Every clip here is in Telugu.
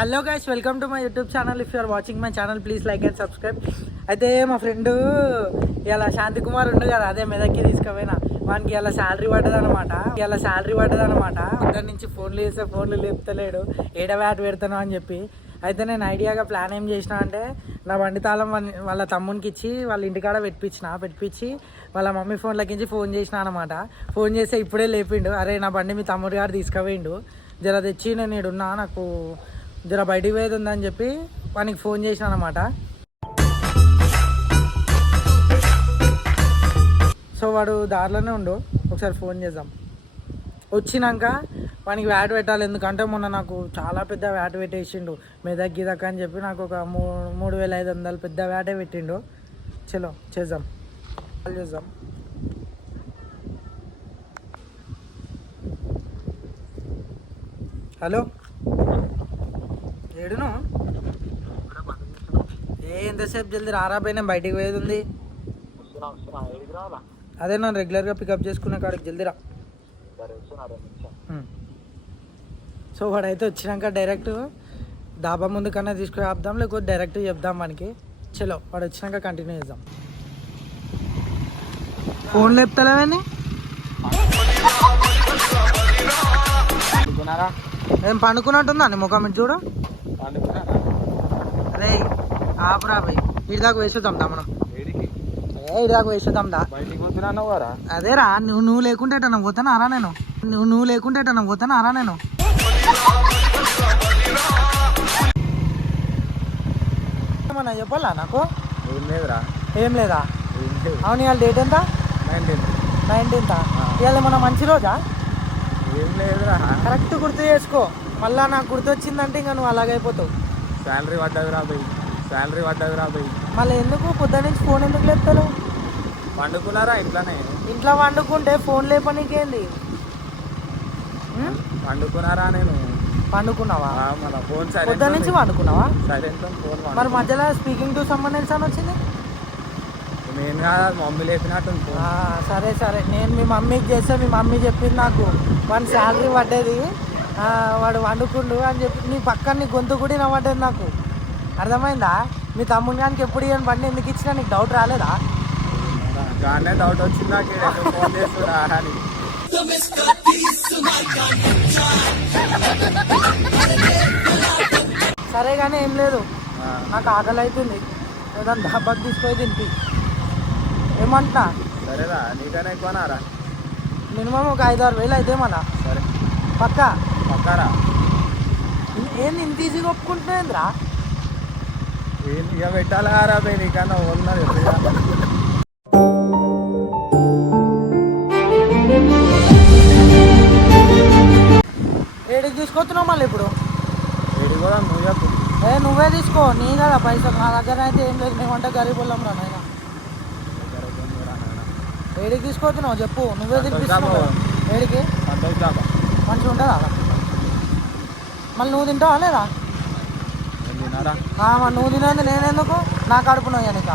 Hello guys, welcome to my YouTube channel. If you are watching my channel please like and subscribe. అయితే మా ఫ్రెండ్ ఇలా శాంతి కుమార్ ఉండు కదా, అదే మెదక్కి తీసుకుపోయినా. వానికి ఇలా శాలరీ పడ్డదనమాట. ఇద్దరి నుంచి ఫోన్లు చేస్తే ఫోన్లు లేపుతలేడు, ఏడ వ్యాట్ పెడతాను అని చెప్పి. అయితే నేను ఐడియాగా ప్లాన్ ఏం చేసిన అంటే, నా బండి తాళం వాళ్ళ తమ్మునికి ఇచ్చి వాళ్ళ ఇంటికాడ పెట్టించి వాళ్ళ మమ్మీ ఫోన్లకించి ఫోన్ చేసిన అనమాట. ఫోన్ చేస్తే ఇప్పుడే లేపిండు, అరే నా బండి మీ తమ్ముడు గారు తీసుకుపోయిండు, జర తెచ్చి నేను ఈడున్నా, నాకు జర బయటికి పోయేది ఉందని చెప్పి వానికి ఫోన్ చేసిన అనమాట. సో వాడు దారిలోనే ఉండు, ఒకసారి ఫోన్ చేద్దాం. వచ్చినాక వానికి వ్యాట్ పెట్టాలి, ఎందుకంటే మొన్న నాకు చాలా పెద్ద వ్యాట్ పెట్టేసిండు, మెదక్ గిదక్ అని చెప్పి నాకు ఒక 3,500 పెద్ద వ్యాటే పెట్టిండు. చలో చేద్దాం. హలో, ఏడును ఎంతసేపు జల్దీ రారాబాయి, నేను బయటికి పోయేది ఉంది. అదే నన్ను రెగ్యులర్గా పికప్ చేసుకునే కాడికి జల్దీ రా. సో వాడైతే వచ్చినాక డైరెక్ట్ డాబా ముందు కన్నా తీసుకుని ఆపుదాం, లేకపోతే డైరెక్ట్ చెప్దాం మనకి. చలో వాడు వచ్చినాక కంటిన్యూ చేద్దాం. ఫోన్ లేపుతలేవని ఏం పండుకున్నట్టుందా నీ ముఖం ఇటు చూడు. అరే ఆపరా పోయి ఇటు దాకా వేసేద్దాం దా మనం. ఇటు దాకా వేసేద్దాం దా. అదేరా నువ్వు లేకుంటే ఎటన్నా పోతాను అరా నేను. ఏమన్నా చెప్పాలా నాకు? ఏం లేదా? అవును, ఇవాళ డేట్ ఎంత? 19th. ఇవాళ ఏమన్నా మంచి రోజా? ఏం లేదురా, కరెక్ట్ గుర్తు చేసుకో. మళ్ళా నాకు గుర్తొచ్చిందంటే ఇంకా నువ్వు అలాగైపోతావు. శాలరీ పడ్డది రా బై. మళ్ళీ ఎందుకు పొద్దు నుంచి ఫోన్ ఎందుకు లేపుతావు? పండుకున్నారా ఇంట్లో వండుకుంటే ఫోన్ లేపనీకేంది? పండుకున్నారా? నేను పండుకున్నావా? మళ్ళీ ఫోన్ పొద్దు నుంచి వండుకున్నావా? ఫోన్ మరి మధ్యలో స్పీకింగ్ టు సంబంధించి అని వచ్చింది. నేను కాదు, మమ్మీ లేపినట్టు. సరే నేను మీ మమ్మీకి చేస్తే మీ మమ్మీ చెప్పింది నాకు, వాడి శాలరీ పడ్డది, వాడు వండుకుండు అని చెప్పి. నీ పక్కన నీ గొంతు కూడా నవ్వడ్డది నాకు, అర్థమైందా? మీ తమ్ముడు గానికి ఎప్పుడు ఇవ్వని బండి ఎందుకు ఇచ్చినా నీకు డౌట్ రాలేదా? కానీ డౌట్ వచ్చింది నాకు, ఫోన్ చేస్తున్నా అని. సరే కానీ ఏం లేదు, నాకు ఆకలి అవుతుంది, ఏదైనా డాబాకి తీసుకొని తింపి. ఏమంటున్నా? సరేరా, నీకైనా ఎక్కువనారా? మినిమం ఒక 5-6 వేలు అయితే మళ్ళా. సరే పక్కారా? ఏంది ఇంత ఈజీగా ఒప్పుకుంటున్నాయిందిరా? ఇక పెట్టాలా రా బై, నీకన్నా ఉన్నది. ఏడికి తీసుకొస్తున్నావు మళ్ళీ ఇప్పుడు? ఏడికి కూడా నువ్వు చెప్పు. నువ్వే తీసుకో, నీ కదా పైసలు, నా దగ్గర అయితే ఏం లేదు. మేమంటే గరీబ్ వాళ్ళం రా నాయన. ఏడికి తీసుకొస్తున్నావు చెప్పు, నువ్వే తినిపిస్తున్నావు. ఏడికి? మంచిగా ఉంటుందా? మళ్ళీ నువ్వు తింటావా లేదా? మరి నువ్వు తినేది నేనెందుకు? నా కడుపు నొయ్యా నీక?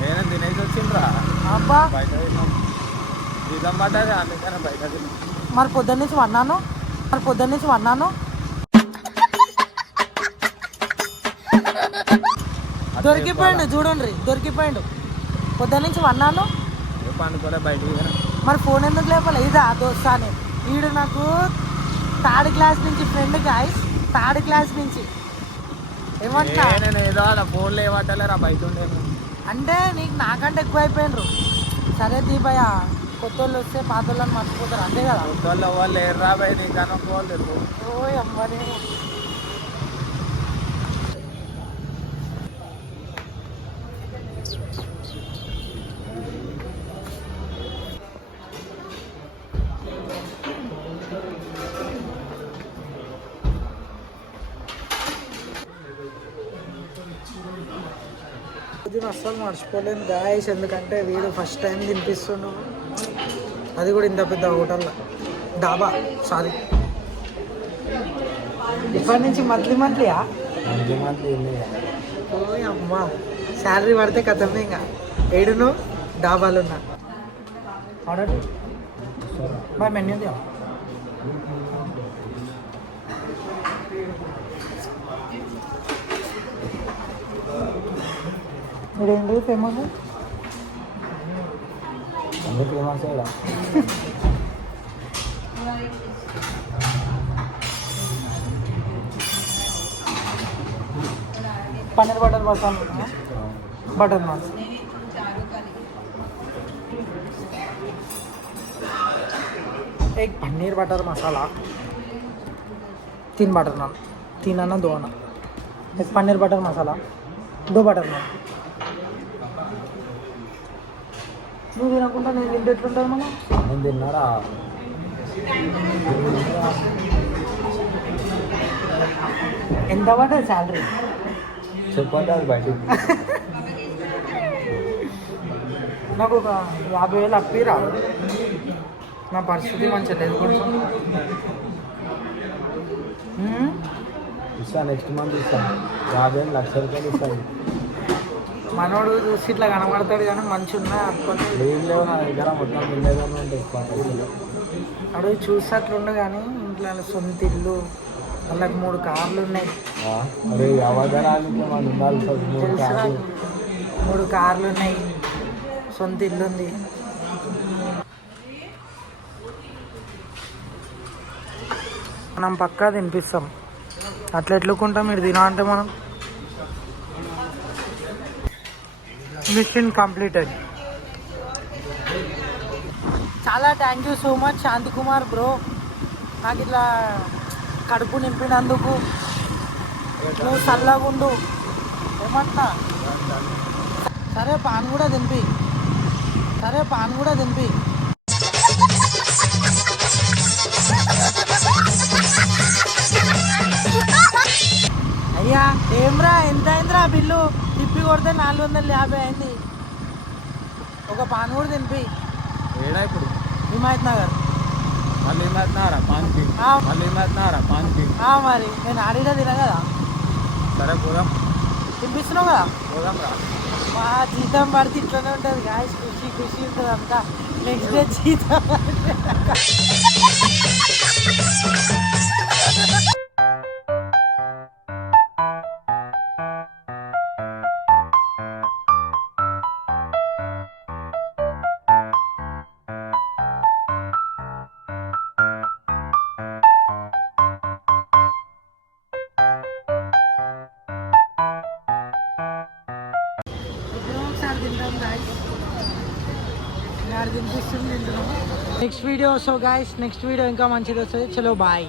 నేను తినేసి వచ్చిండ్రా. అబ్బా, బయట జీతం పడ్డది అందుకనే బయట. మరి పొద్దున్న నుంచి వన్నాను. దొరికిపోయిండు చూడండి, పొద్దున్న నుంచి వన్నాను. పండుకోలే బయటికి. మరి ఫోన్ ఎందుకు లేపాలి? ఇదా దోస్తా అని. వీడు నాకు 3rd క్లాస్ నుంచి ఫ్రెండ్, గాయస్ 3rd క్లాస్ నుంచి. ఏమంటా నేను ఏదో ఫోన్లో ఏమంటలేరా బయట ఉండేది అంటే నీకు నాకంటే ఎక్కువ అయిపోయినరు. సరే దీపయ్య, కొత్త వాళ్ళు వస్తే పాత వాళ్ళని మర్చిపోతారు, అంతే కదా? కొత్త వాళ్ళు ఎర్రా బై, నీకన్నా ఫోన్ లేదు. ఓ అమ్మని. అస్సలు మర్చిపోలేను గాయస్, ఎందుకంటే వీడు ఫస్ట్ టైం తినిపిస్తుండు, అది కూడా ఇంత పెద్ద హోటల్లో, డాబా. సారీ, ఇప్పటి నుంచి మంత్లీయా? ఓ అమ్మా, శాలరీ పడితే కథమే. ఇంకా ఏడును డాబాలున్నా. ఆర్డర్ మరి మెన్యూ ఇదేంటి ఫేమస్? అన్ని ఫేమస్ ఇక్కడ. Paneer butter masala, butter non. एक पनीर बटर मसाला, 3 बटर नान, 3 आना 2 आना. एक पनीर बटर मसाला, 2 बटर नान. నువ్వు తినకుండా నేను తింటే ఎట్లుంటుంది మనం? నేను తిన్నారా? ఎంత పడ్డది శాలరీ? చెప్పండి అది బయటికి. నాకు ఒక 50,000 అప్పిరా. నా పరిస్థితి మంచిగా లేదు కొంచెం. ఇస్తాను, నెక్స్ట్ మంత్ ఇస్తాను. 50 లక్షల రూపాయలు ఇస్తాను. మనోడు చూసి ఇట్లా కనబడతాడు కానీ మంచి ఉన్నా అనుకోని ఏం లేవు నా దగ్గర, మొత్తం ఉండేదాన్ని ఉంటాయి. అడుగు చూసి అట్లుండు కానీ ఇంట్లో సొంత ఇల్లు, వాళ్ళకి 3 కార్లు ఉన్నాయి. అరే అవసరాలకి మనం ఉండాలి సార్. 3 కార్లు ఉన్నాయి, సొంత ఇల్లు ఉంది. మనం పక్కా తినిపిస్తాం. అట్లా ఎట్లుకుంటాం? మీరు తినా అంటే మనం మిషన్ కంప్లీటెడ్. చాలా thank you so much Shanti Kumar bro, నాకు ఇట్లా కడుపు నింపినందుకు. నువ్వు చల్లగుండు. ఏమంటా? సరే పాన్ కూడా తినిపి. అయ్యా ఏమ్రా, ఎంత అయిందిరా బిల్లు? తిప్పి కొడితే 450 అయింది. ఒక పాన్ కూడా తినిపి. ఏడా ఇప్పుడు హిమాయత్ నగర్. మళ్ళీ ఏమవుతున్నారా పాన్కి? మరి నేను ఆడిగా తిన కదా. సరే పోదాం. తినిపిస్తున్నావు కదా. పోదాం రా. మా జీతం పడితే ఇట్లనే ఉంటుంది గాయస్. ఖుషి ఉంటుంది అంతా. నెక్స్ట్ డే జీతం. Next video. So guys next video ఇంకా మంచిది వస్తుంది. చలో బాయ్.